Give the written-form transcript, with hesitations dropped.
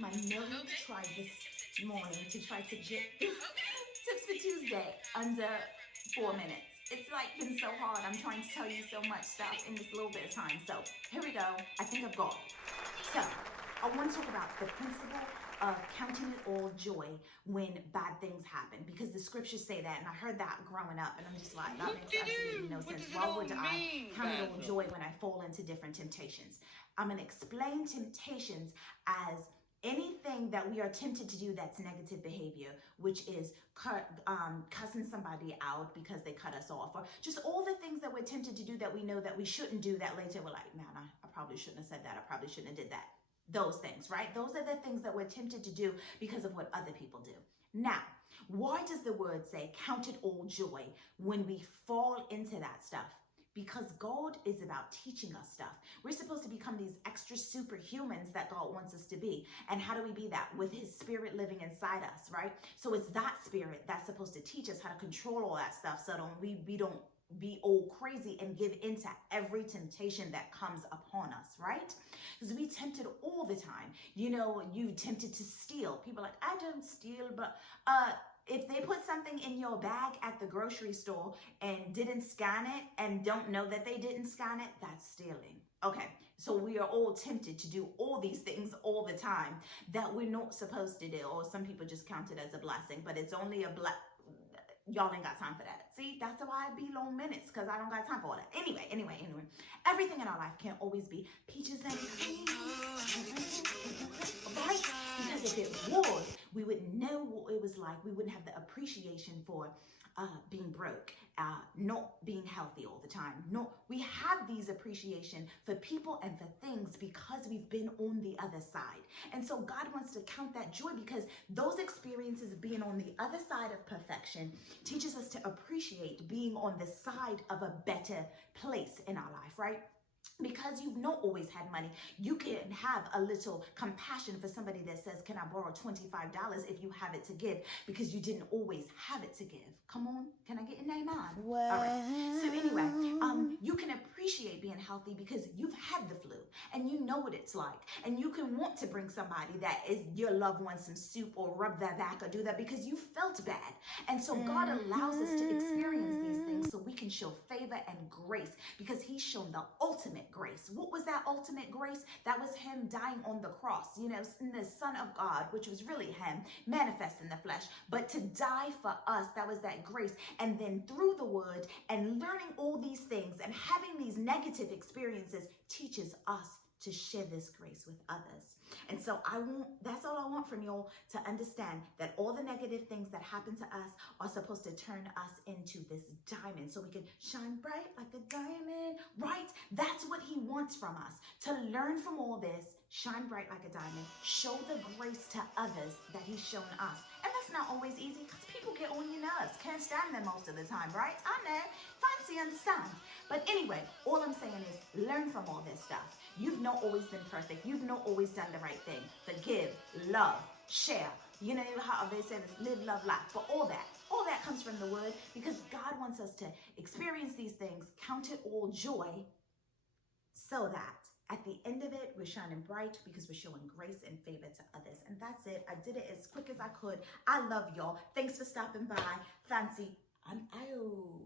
like my millionth try this morning to try to get this Tips for Tuesday under 4 minutes. It's like been so hard. I'm trying to tell you so much stuff in this little bit of time. So here we go. I think I've got it. So I want to talk about the principle of counting it all joy when bad things happen, because the scriptures say that, and I heard that growing up, and I'm just like, that makes absolutely no sense. Why would I count it all joy when I fall into different temptations? I'm going to explain temptations as anything that we are tempted to do that's negative behavior, which is cussing somebody out because they cut us off, or just all the things that we're tempted to do that we know that we shouldn't do, that later we're like, man, I probably shouldn't have said that. I probably shouldn't have did that. Those things, right? Those are the things that we're tempted to do because of what other people do. Now, why does the word say count it all joy when we fall into that stuff? Because God is about teaching us stuff. We're supposed to become these extra superhumans that God wants us to be. And how do we be that? With his spirit living inside us, right? So it's that spirit that's supposed to teach us how to control all that stuff, so we don't be all crazy and give into every temptation that comes upon us, right? Because we tempted all the time. You know, you tempted to steal. People are like, I don't steal, but if they put something in your bag at the grocery store and didn't scan it and don't know that they didn't scan it, that's stealing. Okay, so we are all tempted to do all these things all the time that we're not supposed to do, or some people just count it as a blessing, but it's only a y'all ain't got time for that. See, that's why I be long minutes, because I don't got time for all that. Anyway, everything in our life can't always be peaches and cream, right? Because if it was, we would know what it was like. We wouldn't have the appreciation for being broke, not being healthy all the time. No, we have these appreciation for people and for things because we've been on the other side. And so God wants to count that joy, because those experiences of being on the other side of perfection teaches us to appreciate being on the side of a better place in our life, right? Because you've not always had money, you can have a little compassion for somebody that says, can I borrow $25 if you have it to give, because you didn't always have it to give. Come on, can I get an amen? Well, all right. So anyway, you can appreciate being healthy because you've had the flu and you know what it's like. And you can want to bring somebody that is your loved one some soup or rub their back or do that because you felt bad. And so God allows us to experience these things so we can show favor and grace, because he's shown the ultimate grace. What was that ultimate grace? That was him dying on the cross, you know, the Son of God, which was really him manifest in the flesh, but to die for us, that was that grace. And then through the word and learning all these things and having these negative experiences teaches us to share this grace with others. And so that's all I want from y'all, to understand that all the negative things that happen to us are supposed to turn us into this diamond so we can shine bright like a diamond, right? That's what he wants from us, to learn from all this, shine bright like a diamond, show the grace to others that he's shown us. And that's not always easy, because people get on your nerves, can't stand them most of the time, right? I know, fancy understand. But anyway, all I'm saying is learn from all this stuff. You've not always been perfect. You've not always done the right thing. Forgive, love, share. You know how they say this, live, love, laugh. But all that comes from the word, because God wants us to experience these things, count it all joy, so that at the end of it, we're shining bright because we're showing grace and favor to others. And that's it. I did it as quick as I could. I love y'all. Thanks for stopping by. Fancy, I'm out.